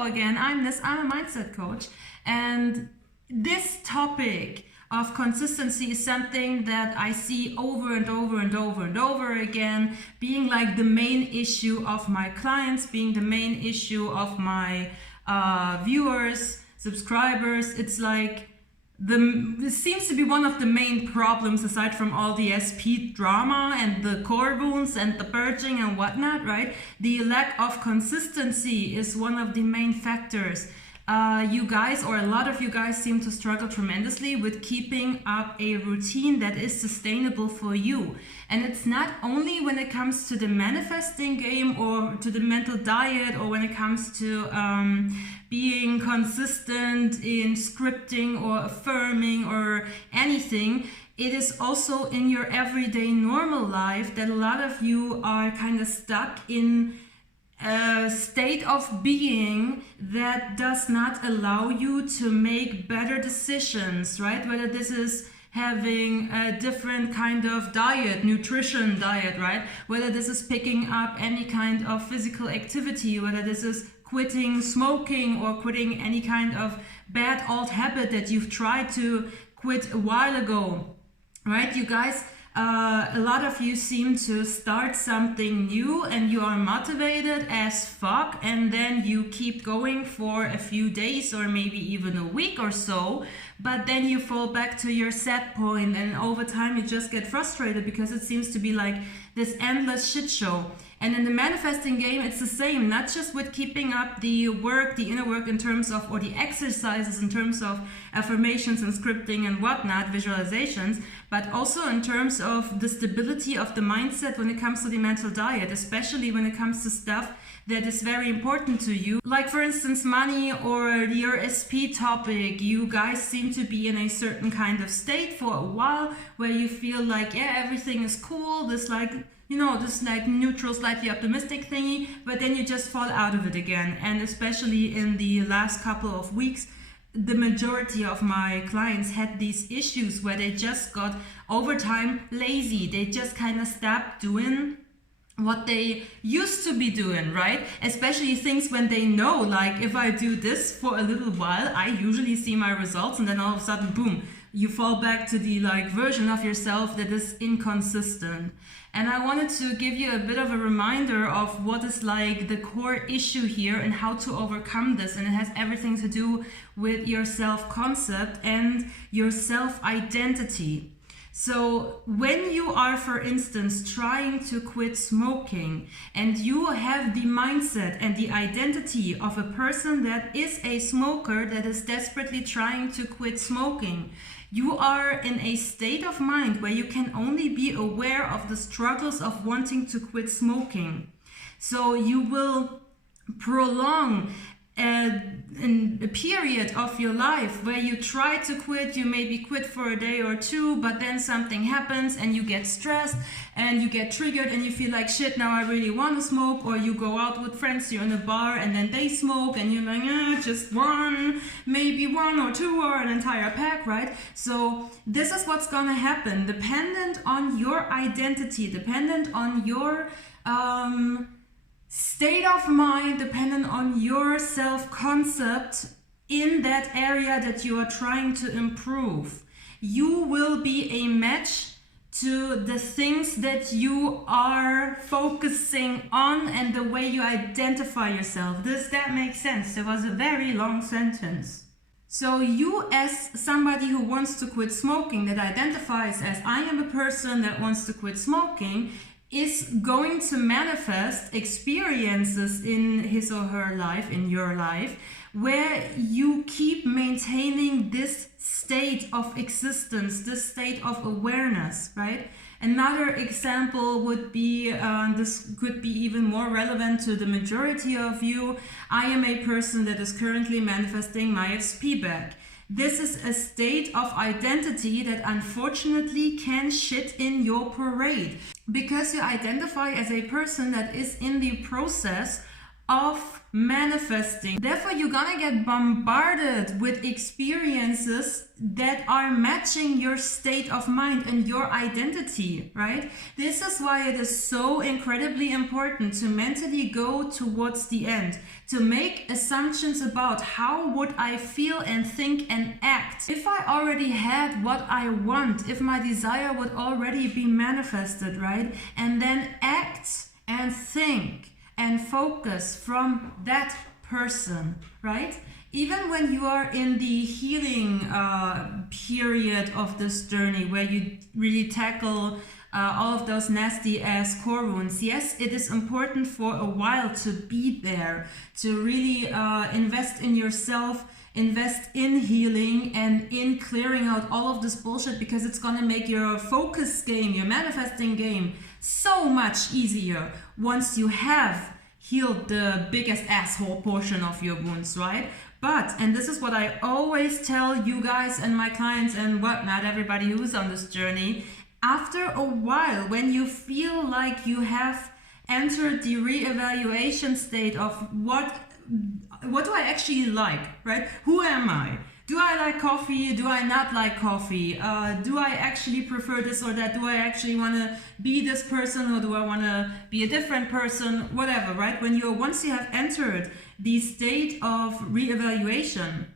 Hello again, I'm Nis, I'm a mindset coach, and this topic of consistency is something that I see over and over and over and over again, being like the main issue of my clients, being the main issue of my viewers, subscribers. It's like it seems to be one of the main problems, aside from all the SP drama and the core wounds and the purging and whatnot, right? The lack of consistency is one of the main factors. You guys, or a lot of you guys, seem to struggle tremendously with keeping up a routine that is sustainable for you. And it's not only when it comes to the manifesting game or to the mental diet, or when it comes to being consistent in scripting or affirming or anything. It is also in your everyday normal life that a lot of you are kind of stuck in a state of being that does not allow you to make better decisions, right? Whether this is having a different kind of diet, nutrition diet, right? Whether this is picking up any kind of physical activity, whether this is quitting smoking or quitting any kind of bad old habit that you've tried to quit a while ago, right? You guys, a lot of you seem to start something new and you are motivated as fuck, and then you keep going for a few days or maybe even a week or so, but then you fall back to your set point, and over time you just get frustrated because it seems to be like this endless shit show. And in the manifesting game, it's the same, not just with keeping up the work, the inner work in terms of, or the exercises in terms of affirmations and scripting and whatnot, visualizations, but also in terms of the stability of the mindset when it comes to the mental diet, especially when it comes to stuff that is very important to you. Like for instance, money or your SP topic. You guys seem to be in a certain kind of state for a while where you feel like, yeah, everything is cool, this like, you know, this like neutral, slightly optimistic thingy, but then you just fall out of it again. And especially in the last couple of weeks, the majority of my clients had these issues where they just got over time lazy. They just kind of stopped doing what they used to be doing, right? Especially things when they know, like, if I do this for a little while, I usually see my results, and then all of a sudden, boom, you fall back to the like version of yourself that is inconsistent. And I wanted to give you a bit of a reminder of what is like the core issue here and how to overcome this. And it has everything to do with your self-concept and your self-identity. So when you are, for instance, trying to quit smoking and you have the mindset and the identity of a person that is a smoker that is desperately trying to quit smoking, you are in a state of mind where you can only be aware of the struggles of wanting to quit smoking. So you will prolong a period of your life where you try to quit, you maybe quit for a day or two, but then something happens and you get stressed and you get triggered and you feel like, shit, now I really want to smoke. Or you go out with friends, you're in a bar and then they smoke and you're like, just one, maybe one or two or an entire pack, right? So this is what's gonna happen, dependent on your identity, dependent on your state of mind, dependent on your self-concept in that area that you are trying to improve. You will be a match to the things that you are focusing on and the way you identify yourself. Does that make sense? It was a very long sentence. So you, as somebody who wants to quit smoking, that identifies as I am a person that wants to quit smoking, is going to manifest experiences in his or her life, in your life, where you keep maintaining this state of existence, this state of awareness, right? Another example would be, this could be even more relevant to the majority of you. I am a person that is currently manifesting my SP back. This is a state of identity that unfortunately can shit in your parade, because you identify as a person that is in the process of manifesting. Therefore, you're gonna get bombarded with experiences that are matching your state of mind and your identity, right? This is why it is so incredibly important to mentally go towards the end, to make assumptions about how would I feel and think and act if I already had what I want, if my desire would already be manifested, right? And then act and think and focus from that person, right? Even when you are in the healing period of this journey where you really tackle all of those nasty ass core wounds, yes, it is important for a while to be there, to really invest in yourself, invest in healing and in clearing out all of this bullshit, because it's gonna make your focus game, your manifesting game, so much easier once you have healed the biggest asshole portion of your wounds, right? But, and this is what I always tell you guys and my clients and whatnot, everybody who's on this journey, after a while, when you feel like you have entered the reevaluation state of what do I actually like, right? Who am I? Do I like coffee? Do I not like coffee? Do I actually prefer this or that? Do I actually want to be this person, or do I want to be a different person? Whatever, right? Once you have entered the state of reevaluation,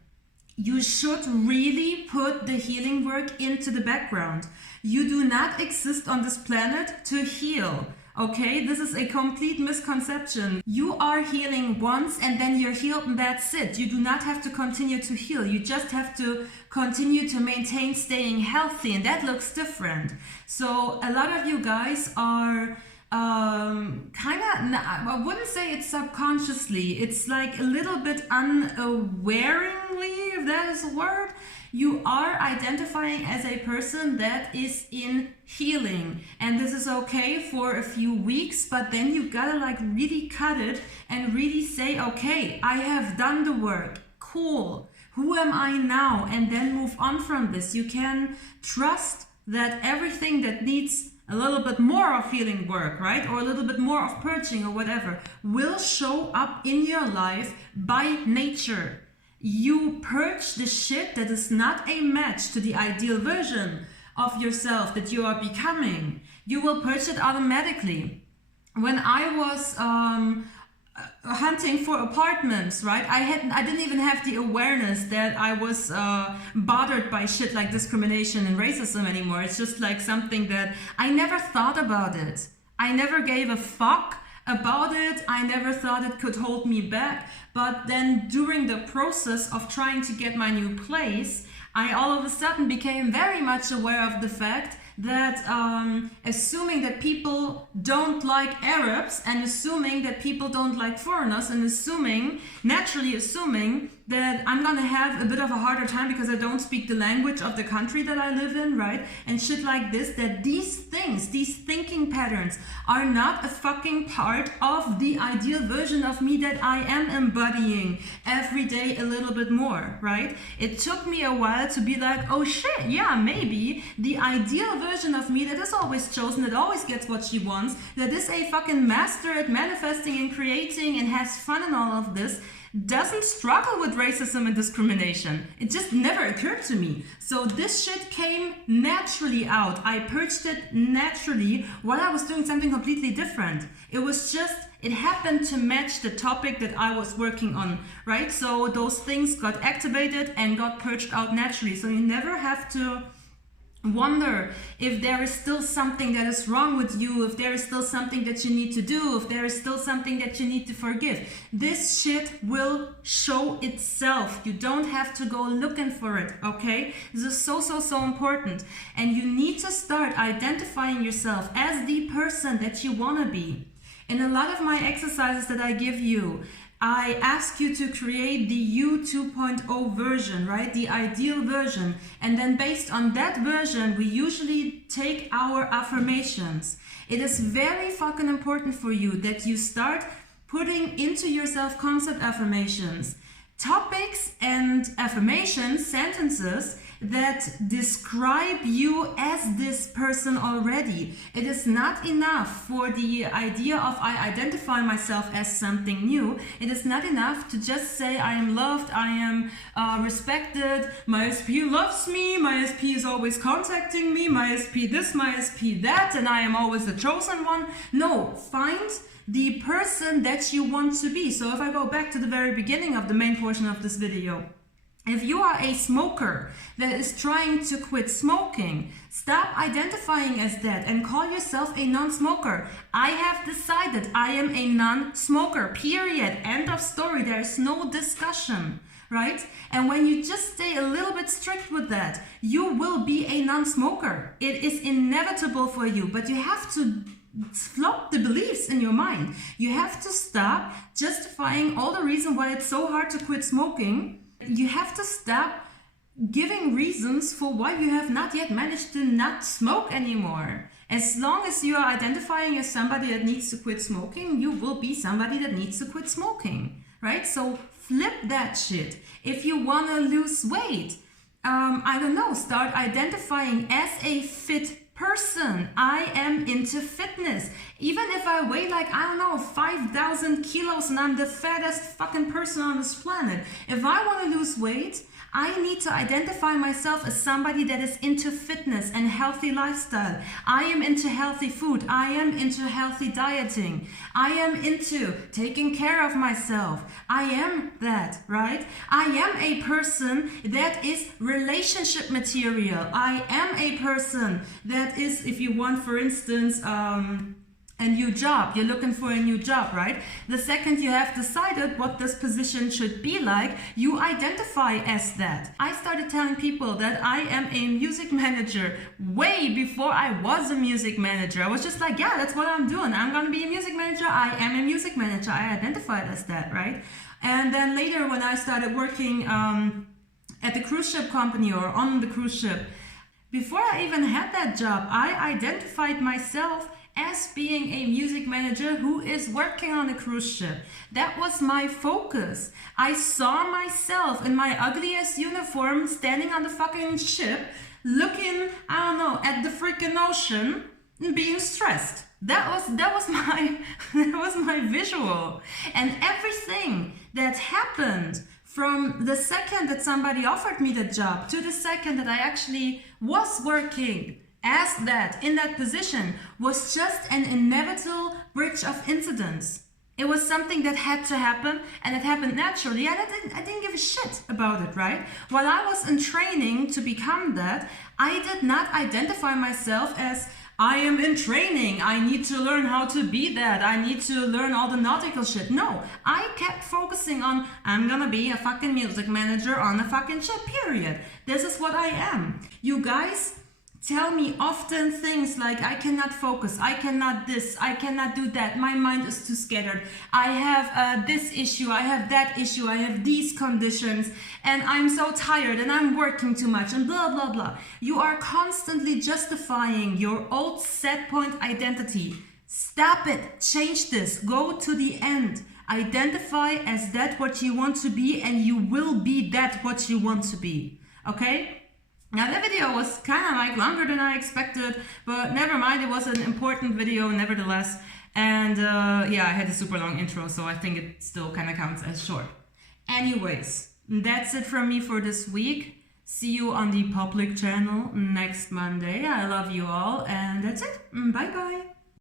you should really put the healing work into the background. You do not exist on this planet to heal. Okay, this is a complete misconception. You are healing once and then you're healed and that's it. You do not have to continue to heal. You just have to continue to maintain staying healthy, and that looks different. So a lot of you guys are I wouldn't say it's subconsciously, it's like a little bit unawareingly, if that is a word, you are identifying as a person that is in healing. And this is okay for a few weeks, but then you gotta like really cut it and really say, okay, I have done the work, cool, who am I now? And then move on from this. You can trust that everything that needs a little bit more of healing work, right? Or a little bit more of purging or whatever, will show up in your life by nature. You purge the shit that is not a match to the ideal version of yourself that you are becoming. You will purge it automatically. When I was hunting for apartments, right? I didn't even have the awareness that I was bothered by shit like discrimination and racism anymore. It's just like something that I never thought about it. I never gave a fuck about it. I never thought it could hold me back. But then during the process of trying to get my new place, I all of a sudden became very much aware of the fact that assuming that people don't like Arabs, and assuming that people don't like foreigners, and naturally assuming that I'm gonna have a bit of a harder time because I don't speak the language of the country that I live in, right? And shit like this, that these things, these thinking patterns are not a fucking part of the ideal version of me that I am embodying every day a little bit more, right? It took me a while to be like, oh shit, yeah, maybe the ideal version of me that is always chosen, that always gets what she wants, that is a fucking master at manifesting and creating and has fun and all of this, doesn't struggle with racism and discrimination. It just never occurred to me. So this shit came naturally out. I purged it naturally while I was doing something completely different. It happened to match the topic that I was working on, right? So those things got activated and got purged out naturally. So you never have to wonder if there is still something that is wrong with you, if there is still something that you need to do, if there is still something that you need to forgive. This shit will show itself. You don't have to go looking for it, okay? This is so important. And you need to start identifying yourself as the person that you want to be. In a lot of my exercises that I give you, I ask you to create the you 2.0 version, right? The ideal version. And then based on that version, we usually take our affirmations. It is very fucking important for you that you start putting into your self-concept affirmations topics and affirmations, sentences that describe you as this person already. It is not enough for the idea of I identify myself as something new. It is not enough to just say I am loved, I am respected, my SP loves me, my SP is always contacting me, my SP this, my SP that, and I am always the chosen one. No, find the person that you want to be. So if I go back to the very beginning of the main portion of this video, if you are a smoker that is trying to quit smoking, stop identifying as that and call yourself a non-smoker. I have decided I am a non-smoker, period. End of story. There is no discussion, right? And when you just stay a little bit strict with that, you will be a non-smoker. It is inevitable for you, but you have to flop the beliefs in your mind. You have to stop justifying all the reason why it's so hard to quit smoking. You have to stop giving reasons for why you have not yet managed to not smoke anymore. As long as you are identifying as somebody that needs to quit smoking, you will be somebody that needs to quit smoking, right? So flip that shit. If you want to lose weight, I don't know, start identifying as a fit person. I am into fitness. Even if I weigh like, I don't know, 5,000 kilos and I'm the fattest fucking person on this planet. If I want to lose weight, I need to identify myself as somebody that is into fitness and healthy lifestyle. I am into healthy food. I am into healthy dieting. I am into taking care of myself. I am that, right? I am a person that is relationship material. I am a person that is, if you want, for instance, a new job. You're looking for a new job, right? The second you have decided what this position should be like, you identify as that. I started telling people that I am a music manager way before I was a music manager. I was just like, yeah, that's what I'm doing. I'm gonna be a music manager. I am a music manager. I identified as that, right? And then later when I started working at the cruise ship company or on the cruise ship, before I even had that job, I identified myself as being a music manager who is working on a cruise ship. That was my focus. I saw myself in my ugliest uniform standing on the fucking ship, looking, I don't know, at the freaking ocean and being stressed. That was my visual. And everything that happened from the second that somebody offered me the job to the second that I actually was working as that, in that position, was just an inevitable bridge of incidents. It was something that had to happen, and it happened naturally, and I didn't give a shit about it, right? While I was in training to become that, I did not identify myself as I am in training, I need to learn how to be that, I need to learn all the nautical shit. No, I kept focusing on, I'm gonna be a fucking music manager on a fucking ship, period. This is what I am. You guys tell me often things like, I cannot focus, I cannot this, I cannot do that, my mind is too scattered, I have this issue, I have that issue, I have these conditions, and I'm so tired, and I'm working too much, and blah, blah, blah. You are constantly justifying your old set point identity. Stop it, change this, go to the end. Identify as that what you want to be, and you will be that what you want to be, okay? Now that video was kind of like longer than I expected, but never mind, it was an important video nevertheless. And yeah, I had a super long intro, so I think it still kind of counts as short. Anyways, that's it from me for this week. See you on the public channel next Monday. I love you all, and that's it. Bye bye.